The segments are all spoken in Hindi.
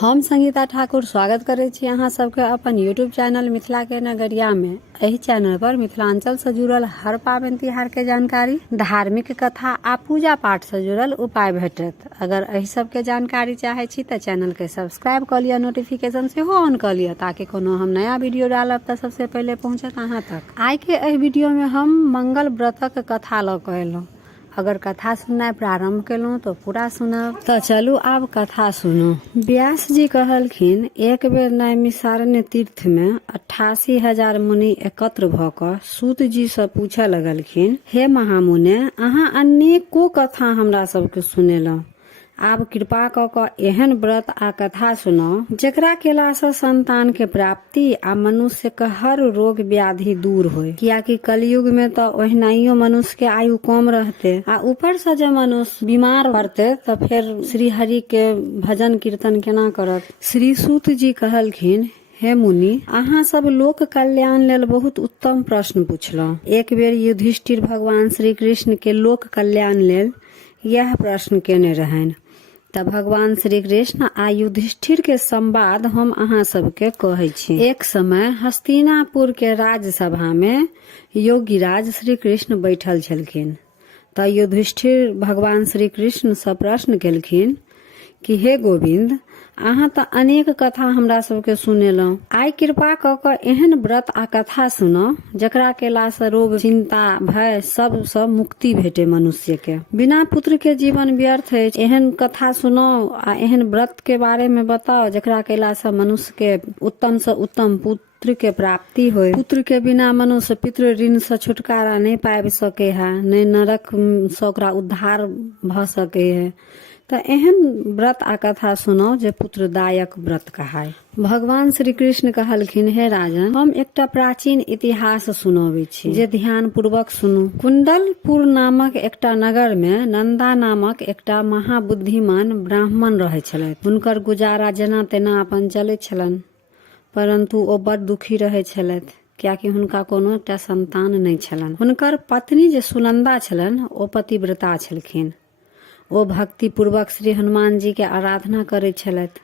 हम संगीता ठाकुर स्वागत करै छी अहाँ सबके अपन यूट्यूब चैनल मिथिला के नगरिया में। एहि चैनल पर मिथिलांचल से जुड़ल हर पाबनि तिहार के जानकारी, धार्मिक कथा आ पूजा पाठ से जुड़ल उपाय भेटत। अगर एहि सब के जानकारी चाहे छी त चैनल के सब्सक्राइब कर लिया, नोटिफिकेशन से हो ऑन कर लिया ताकि कोनो हम नया वीडियो डालब त सबसे पहले पहुंचत अहाँ तक। आइ के एहि वीडियो में हम मंगल व्रतक कथा ल के एलहुं। अगर कथा सुननाइ प्रारंभ केलहुँ तो पूरा सुनब। तो चलू आब कथा सुनू। व्यास जी कहलखिन, एक बेर नैमिषारण्य तीर्थ में 88,000 मुनि एकत्र भ क सूत जी से पूछे लगलखिन, हे महामुने, अहाँ अनेको कथा हमरा सबके सुनेलहुँ। आब कृपा क क एहन व्रत आ कथा सुनाउ जेकरा केला से संतान के प्राप्ति आ मनुष्य के हर रोग व्याधि दूर होय। कियाकि कलयुग में तो ओहिनाइयो मनुष्य के आयु कम रहते आ ऊपर से जे मनुष्य बीमार पड़ते तो फिर श्री हरि के भजन कीर्तन केना करत। श्री सूत जी कहलखिन, हे मुनि, अहाँ सब लोक कल्याण लेल बहुत उत्तम प्रश्न पूछलहुँ। एक बेर युधिष्ठिर भगवान श्री कृष्ण के लोक कल्याण लेल यह प्रश्न केने रहन। तब भगवान श्री कृष्ण आ युधिष्ठिर के संवाद हम अहाँ सबके कहै छी। एक समय हस्तिनापुर के राजसभा में योगीराज श्री कृष्ण बैठल छलखिन। त युधिष्ठिर भगवान श्री कृष्ण से प्रश्न केलखिन कि हे गोविंद, अहाँ त अनेक कथा हमरा सबके सुनेलहुँ। आइ कृपा क क एहन व्रत आ कथा सुनाउ जकरा केला से रोग, चिंता, भय सब से मुक्ति भेटे मनुष्य के। बिना पुत्र के जीवन व्यर्थ है। एहन कथा सुनाउ आ एहन व्रत के बारे में बताओ जकरा केला से मनुष्य के उत्तम से उत्तम पुत्र के प्राप्ति होय। पुत्र के बिना मनुष्य पितृ ऋण से छुटकारा नहीं पाबि सके है, नहीं नरक से ओकरा उद्धार भ सके है। तो एहन व्रत आ कथा सुनाओ जे पुत्रदायक व्रत कहाय। भगवान श्री कृष्ण कहलखिन, हे राजन, हम एकटा प्राचीन इतिहास सुनाबै छी जे ध्यान पूर्वक सुनू। कुंडलपुर नामक एकटा नगर में नंदा नामक एकटा महाबुद्धिमान ब्राह्मण रहै छलथि। हुनकर गुजारा जेना तेना अपन चलैत छलनि, परंतु ओ बड़ दुखी रहै छलथि कियाकि हुनका कोनो एकटा संतान नहि छलनि। हुनकर पत्नी जे सुनंदा छलनि ओ पतिव्रता छलखिन। ओ भक्ति पूर्वक श्री हनुमान जी के आराधना करैत छलथि।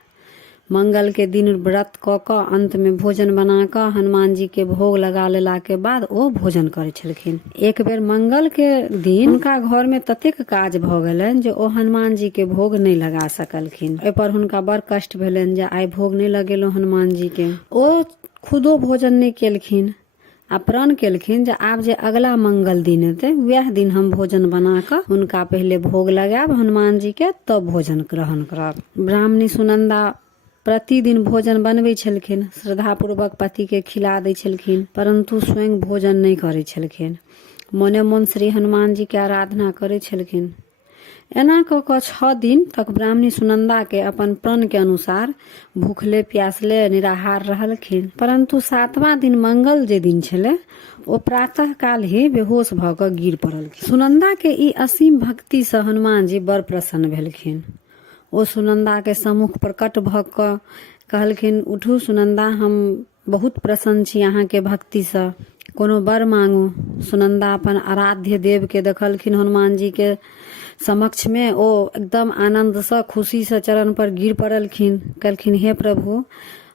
मंगल के दिन व्रत क क अंत में भोजन बना क हनुमान जी के भोग लगा लेला के बाद ओ भोजन करे छलखिन। एक बेर मंगल के दिन हुनका घर में ततेक काज भ गेलनि जे ओ हनुमान जी के भोग नहीं लगा सकलखिन। एहि पर हुनका बड़ कष्ट भेलनि जे आइ भोग नहीं लगेलहुं हनुमान जी के। ओ खुदो भोजन नहीं केलखिन आ प्रण केलखिन जे आब जे अगला मंगल दिन हेतै वह दिन हम भोजन बना क हुनका पहले भोग लगाब हनुमान जी के, तब भोजन ग्रहण करब। ब्राह्मणी सुनंदा प्रतिदिन भोजन बनबै छलखिन, श्रद्धा पूर्वक पति के खिला दै छलखिन, परंतु स्वयं भोजन नहीं करै छलखिन। मोने मोन श्री हनुमान जी के आराधना करै छलखिन। एना क क 6 दिन तक ब्राह्मणी सुनंदा के अपन प्रण के अनुसार भूखले प्यासले निराहार रहलखिन। परंतु 7वां दिन मंगल जे दिन छले ओ प्रातः काल ही बेहोश भ क गिर पड़लखिन। सुनंदा के ई असीम भक्ति से हनुमान जी बड़ प्रसन्न भेलखिन। ओ सुनंदा के सम्मुख प्रकट भ क कहलखिन, उठू सुनंदा, हम बहुत प्रसन्न छी अहाँ के भक्ति से, कोनो वर मांगू। सुनंदा अपन आराध्य देव के देखलखिन हनुमान जी के समक्ष में, ओ एकदम आनंद से खुशी से चरण पर गिर पड़लखिन। कहलखिन, हे प्रभु,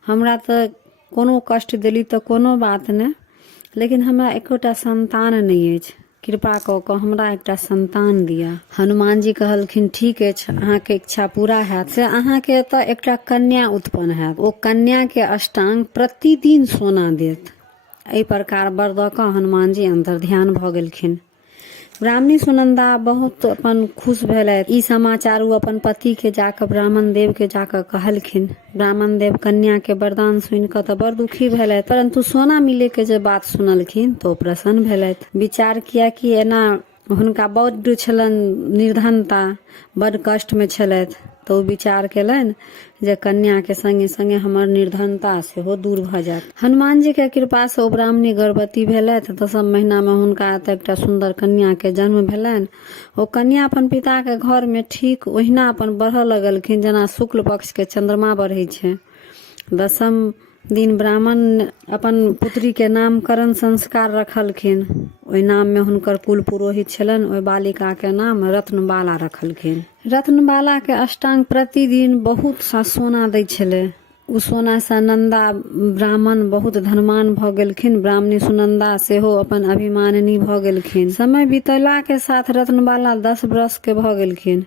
हमरा तो कोनो कष्ट देली तो कोनो बात नहीं, लेकिन हमरा एकोटा संतान नहीं अछि, कृपा क क हमरा एकटा संतान दिया। हनुमान जी कहलखिन, ठीक अछि, अहाँ के इच्छा पूरा हैत से अहाँ के एतऽ एकटा कन्या उत्पन्न हैत। ओ कन्या के अष्टांग प्रतिदिन सोना देत। एहि प्रकार वर द क हनुमान जी अंतर ध्यान भ गेलखिन। ब्राह्मणी सुनंदा बहुत अपन खुश भेलथि। ई समाचार वो अपन पति के जाकर ब्राह्मण देव के जाकर कहलखिन। ब्राह्मण देव कन्या के वरदान सुन क तो बड़ दुखी भेलथि, परंतु सोना मिले के जे बात सुनलखिन तो प्रसन्न भेलथि। विचार किया कि एना हुनका बड्ड छलनि निर्धनता, बड़ कष्ट में छलथि, तो विचार केलनि जे कन्या के संगे संगे हमर निर्धनता सेहो दूर भ जायत। हनुमान जी के कृपा से ओ ब्राह्मणी गर्भवती भेलथि। 10म महीना में हुनका एकटा सुंदर कन्या के जन्म भेलनि। ओ कन्या अपन पिता के घर में ठीक ओहिना अपन बढ़ऽ लगलखिन जेना शुक्ल पक्ष के चंद्रमा बढ़ै छै। 10म दिन ब्राह्मण अपन पुत्री के नामकरण संस्कार रखलखिन। ओहि नाम में हुनकर कुल पुरोहित छलनि। ओहि बालिका के नाम रत्नबाला रखलखिन। रत्नबाला के अष्टांग प्रतिदिन बहुत सा सोना दै छले। उ सोना से नंदा ब्राह्मण बहुत धनवान भ गेलखिन। ब्राह्मणी सुनंदा सेहो अपन अभिमानिनी भ गेलखिन। समय बीतला के साथ रत्नबाला 10 वर्ष के भ गेलखिन।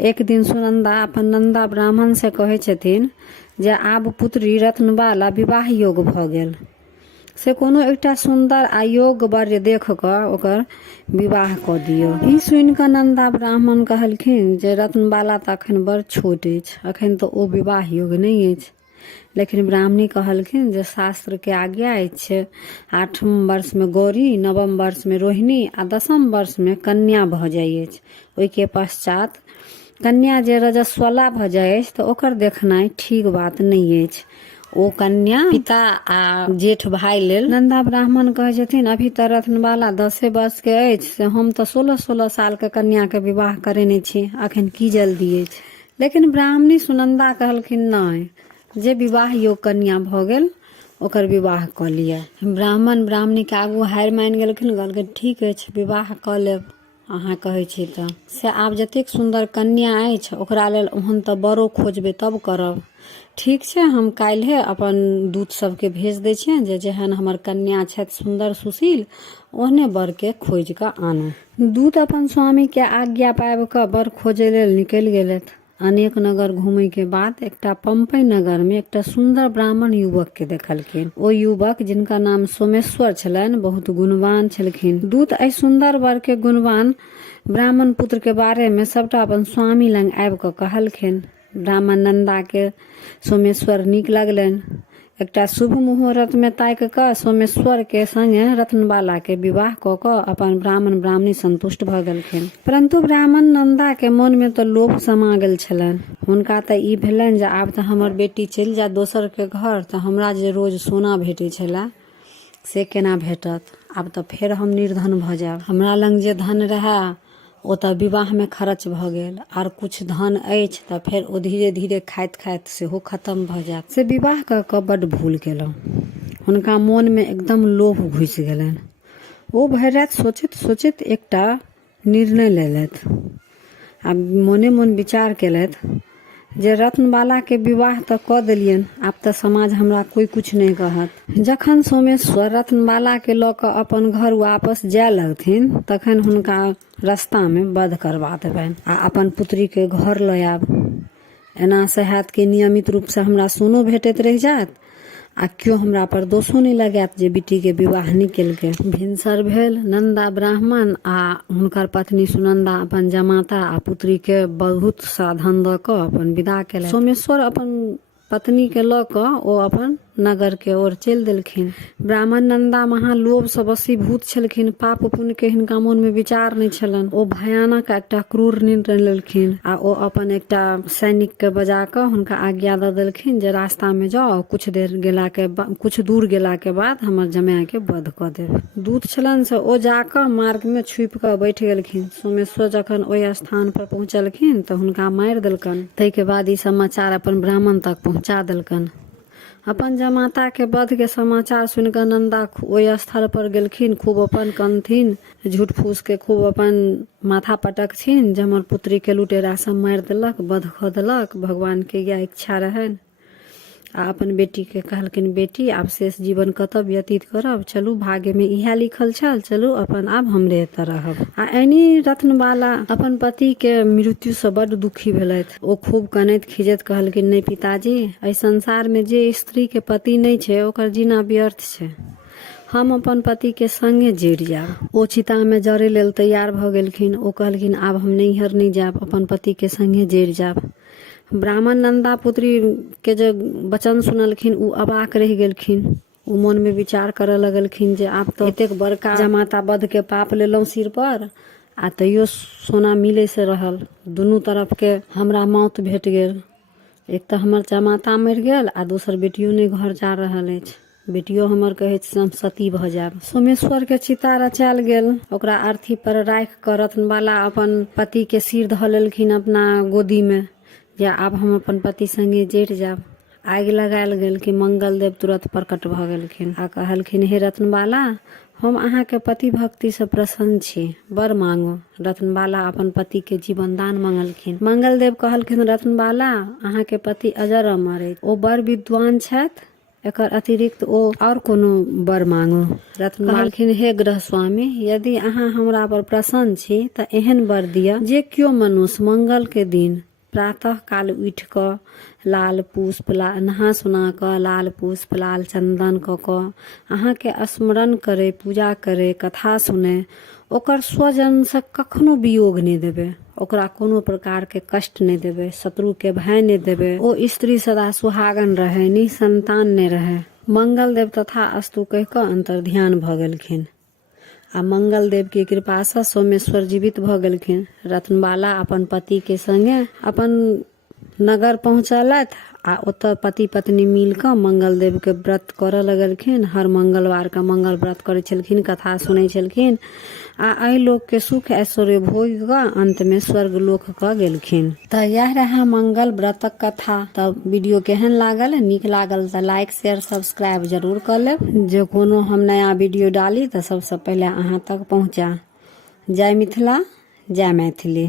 एक दिन सुनंदा अपन नंदा ब्राह्मण से कहे छथिन जे आब पुत्री रत्नबाला विवाह योग भ गेल, से कोनो एकटा सुंदर आ योग्य वर देख क ओकर विवाह क दियौ। ई सुनि क नंदा ब्राह्मण कहलखिन जे रत्नबाला त अखन बड़ छोट अछि, अखन त ओ विवाह योग नहीं अछि। लेकिन ब्राह्मणी कहलखिन जे शास्त्र के आज्ञा अछि, 8म वर्ष में गौरी, 9म वर्ष में रोहिणी आ 10म वर्ष में कन्या भ जाइ अछि। ओहि के पश्चात कन्या जे रजस्वला भ जाइ अछि त ओकर देखनाइ ठीक बात नहीं अछि। ओ कन्या पिता आ जेठ भाई लेल। नंदा ब्राह्मण कहे छथिन अभी त रत्नबाला 10 वर्ष के अछि, से हम त 16-16 साल के कन्या के विवाह करेने छी, अखन की जल्दी अछि। लेकिन ब्राह्मणी सुनंदा कहलखिन नहीं, जे विवाह योग कन्या भ गेल ओकर विवाह क लिया। ब्राह्मण ब्राह्मणी के आगू हार मान गेलखिन, कहलखिन ठीक अछि, विवाह क लेब अहाँ कहै छी त। से आब जतेक सुंदर कन्या अछि ओकरा लेल ओहन त बरो खोजबे तब करब। ठीक छै, हम काल्हे अपन दूत सबके भेज दै छियनि जे जेहन हमर कन्या छथि सुंदर सुशील, ओहने बर के खोज क आनू। दूत अपन स्वामी के आज्ञा पाबि क बर खोजे लेल निकलि गेलथि। अनेक नगर घूमे के बाद एकटा पंपई नगर में एकटा सुंदर ब्राह्मण युवक के देखलखिन। ओ युवक जिनका नाम सोमेश्वर छलनि बहुत गुणवान छलखिन। दूत एहि सुंदर वर के गुणवान ब्राह्मण पुत्र के बारे में सबटा अपन स्वामी लंग आबि क कहलखिन। ब्राह्मण नंदा के सोमेश्वर नीक लगलनि। एकटा शुभ मुहूर्त में ताकि क सोमेश्वर के संगे रत्नबाला के विवाह क क अपन ब्राह्मण ब्राह्मणी संतुष्ट भ गेलखिन। परंतु ब्राह्मण नंदा के मन में तो लोभ समा गेल छलनि। हुनका त ई भेलनि जे आब त हमर बेटी चलि जाय दोसर के घर त हमरा जे रोज सोना भेटै छले से केना भेटत। आब त फेर हम निर्धन भ जायब। हमरा लंग जे धन रहे ओ त विवाह में खर्च भ गेल, आर कुछ धन अछि त फेर ओ धीरे धीरे खाइत खाइत सेहो खत्म भ जायत। से विवाह क क बड भूल केलहुं। हुनका मन में एकदम लोभ घुसि गेलनि। ओ भरि रात सोचैत सोचैत एकटा निर्णय लेलथि। आ मोने मन विचार केलथि जे रत्नबाला के विवाह त क देलियनि, आब त समाज हमरा कोई कुछ नहीं कहत। जखन सोमेश्वर रत्नबाला के ल क अपन घर वापस जाय लगथिन तखन हुनका रास्ता में वध करवा देबनि आ अपन पुत्री के घर ल आयब। एना से हैत कि नियमित रूप से हमरा सोनो भेटैत रहि जायत आ क्यों हमरा पर दोषो नहीं लगायत जे बेटी के विवाह नहीं केलकै। भिनसर भेल। नंदा ब्राह्मण आ हुनकर पत्नी सुनंदा अपन जमाता आ पुत्री के बहुत साधन द क अपन विदा केलथि। सोमेश्वर अपन पत्नी के ल क ओ अपन नगर के ओर चलि देलखिन। ब्राह्मण नंदा महालोभ से वशीभूत छलखिन। पाप पुण्य के हिनका मन में विचार नहीं छलनि। ओ भयानक एकटा क्रूर निर्णय लेलखिन आ ओ अपन एकटा सैनिक के बजा क हुनका आज्ञा द देलखिन जे रास्ता में जाओ, कुछ दूर गेला के बाद हमर जमाय के वध क देब। दूत छलनि से ओ जाक मार्ग में छुपि क बैठ गेलखिन। सोमेश्वर जखन ओहि स्थान पर पहुंचलखिन त हुनका मारि देलकनि। तै के बाद ई समाचार अपन ब्राह्मण तक पहुंचा देलकनि। अपन जमाता के वध के समाचार सुनकर नंदा ओहि स्थल पर गेलखिन। खूब अपन कनथिन, झूठ फूस के खूब अपन माथा पटकथिन जे हमर पुत्री के लुटेरा सब मारि देलक, वध क देलक, भगवान के यह इच्छा रहनि। आ अपन बेटी के कहलखिन बेटी आब शेष जीवन कतऽ व्यतीत करब, चलू भाग्य में इएह लिखल छल, चलू अपन आब हमरे एतऽ रहब। आ एनी रत्नबाला अपन पति के मृत्यु से बड़ दुखी भेलथि। ओ खूब कनैत खिजैत कहलखिन नहीं पिताजी, एहि संसार में जे स्त्री के पति नहीं छै ओकर जीना व्यर्थ छै। हम अपन पति के संगे जरि जायब। ओ चिता में जरे लेल तैयार भ गेलखिन। ओ कहलखिन आब हम नैहर नहीं जायब, अपन पति के संगे जरि जायब। ब्राह्मण नंदा पुत्री के जे वचन सुनलखिन उ अबाक रहि गेलखिन। उ मन में विचार करे लगलखिन जे आब तो एतेक बड़का जमाता वध के पाप लेलहुं सिर पर आ तैयो सोना मिले से रहल। दुनू तरफ के हमरा मौत भेट गेल। एक तो हमर जमाता मरि गेल आ दोसर बेटियो ने घर जा रहल अछि। बेटियो हमर कहे छै हम सती भ जायब। सोमेश्वर के चिता रचायल गेल। ओकरा अर्थी पर राखि क रत्नबाला अपन पति के सिर ध लेलखिन अपना गोदी में जे आब हम अपन पति संगे जरि जायब। आगि लगायल गेल कि मंगल देव तुरंत प्रकट भ गेलखिन आ कहलखिन, हे रत्नबाला, हम अहाँ के पति भक्ति से प्रसन्न छी, वर मांगो। रत्नबाला अपन पति के जीवन दान मांगलखिन। मंगल देव कहलखिन, रत्नबाला, अहाँ के पति अजर अमर अछि, ओ बड़ विद्वान छथि, एकर अतिरिक्त ओ और कोनो वर मांगो। रत्न कहलखिन, हे ग्रह स्वामी, यदि अहाँ हमरा पर प्रसन्न छी त एहन वर दिय जे क्यों मनुष्य मंगल के दिन प्रातः काल उठ क लाल पुष्प नहा सुना क लाल पुष्प लाल चंदन क अहाँ के स्मरण करे, पूजा करे, कथा सुने, ओकर स्वजन से कखनो वियोग नहीं देबे, ओकरा कोनो प्रकार के कष्ट नहीं देबे, शत्रु के भय नहीं देबे, ओ स्त्री सदा सुहागन रहे, निसंतान नहीं रहे। मंगल देव तथा अस्तु कह क अंतर ध्यान भ गेलखिन आ मंगल देव के कृपा से सोमेश्वर जीवित भ गेलखिन। रत्नबाला अपन पति के संगे अपन नगर पहुंचलथि आ ओतऽ पति पत्नी मिल क मंगल देव के व्रत करऽ लगलखिन। हर मंगलवार का मंगल व्रत करे छलखिन, कथा सुनै छलखिन आ एहि लोक के सुख ऐश्वर्य भोग क अंत में स्वर्ग लोक क गेलखिन। त यह रहा मंगल व्रतक कथा। तब वीडियो केहन लागल, नीक लागल त लाइक शेयर सब्सक्राइब जरूर कर लेब। जे कोनो हम नया वीडियो डाली त सबसे पहले अहाँ तक पहुंचा। जय मिथिला, जय मैथिली।